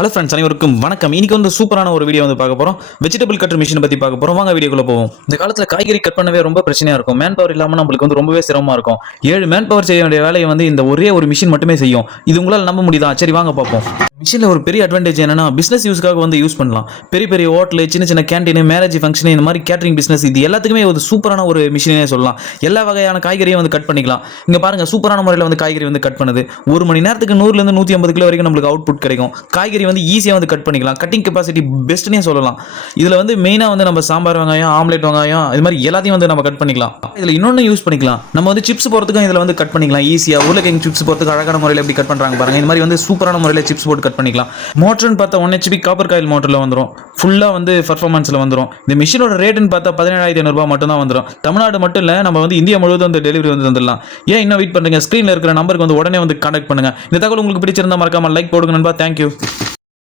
Hello friends, அனைவருக்கும் வணக்கம். இன்னைக்கு வந்து சூப்பரான ஒரு வீடியோ வந்து பார்க்க போறோம். வெஜிடபிள் கட்டர் மிஷின் பத்தி பார்க்க போறோம். வாங்க வீடியோக்குள்ள போவோம். இந்த காலத்துல காய்கறி கட் பண்ணவே ரொம்ப பிரச்சனையா இருக்கும். மேன் பவர் இல்லாம நம்மளுக்கு வந்து ரொம்பவே சிரமமா இருக்கும். 7 மேன் பவர் செய்ய வேண்டிய வேலையை வந்து இந்த ஒரே ஒரு மிஷின் மட்டுமே செய்யும். இது உங்களால நம்ப முடியுதா? சரி வாங்க பார்ப்போம். மிஷின்ல ஒரு பெரிய அட்வான்டேஜ் என்னன்னா, பிசினஸ் யூஸ்க்காக வந்து யூஸ் பண்ணலாம். பெரிய பெரிய ஹோட்டல், சின்ன சின்ன கேண்டீன், மேரேஜ் ஃபங்க்ஷன், இந்த மாதிரி கேட்டரிங் பிசினஸ், இது எல்லாத்துக்குமே ஒரு சூப்பரான ஒரு மிஷினே சொல்லலாம். எல்லா வகையான காய்கறியும் வந்து கட் பண்ணிக்கலாம். இங்க பாருங்க, சூப்பரான முறையில் வந்து காய்கறி வந்து கட் பண்ணுது. ஒரு மணி நேரத்துக்கு 100 ல இருந்து 150 கிலோ வரைக்கும் நம்மளுக்கு அவுட்புட் கிடைக்கும். காய்கறி வந்து ஈஸியாக வந்து கட் பண்ணிக்கலாம். கட்டிங் கெப்பாசிட்டி பெஸ்ட்னே சொல்லலாம். இதில் வந்து மெயினாக வந்து நம்ம சாம்பார் வெங்காயம், ஆம்லேட் வெங்காயம், இது மாதிரி எல்லாத்தையும் வந்து நம்ம கட் பண்ணிக்கலாம். இதில் இன்னொன்று யூஸ் பண்ணிக்கலாம். நம்ம வந்து சிப்ஸ் போகிறதுக்கும் இதில் வந்து கட் பண்ணிக்கலாம் ஈஸியாக. உருளைக்கிழங்கு சிப்ஸ் போகிறதுக்கு அழகான முறையில் எப்படி கட் பண்ணுறாங்க பாருங்க. இந்த மாதிரி வந்து சூப்பரான முறையில் சிப்ஸ் போட்டு கட் பண்ணிக்கலாம். மோட்டர்னு பார்த்தா 1 HP காப்பர் காயில் மோட்டரில் வந்துடும். ஃபுல்லாக வந்து பர்ஃபார்மன்ஸில் வந்துடும். இந்த மிஷினோட ரேட்டுன்னு பார்த்தா 17,500 மட்டும் தான் வந்துடும். தமிழ்நாடு மட்டும் இல்லை, நம்ம வந்து இந்தியா முழுவதும் வந்து டெலிவரி வந்து வந்துடலாம். ஏன் இன்னும் வெயிட் பண்ணுங்க? ஸ்க்ரீனில் இருக்கிற நம்பருக்கு வந்து உடனே வந்து கான்டாக்ட் பண்ணுங்க. இந்த தகவல் உங்களுக்கு பிடிச்சிருந்தா மறக்காம லைக் போடுங்க நண்பா. தேங்க்யூ.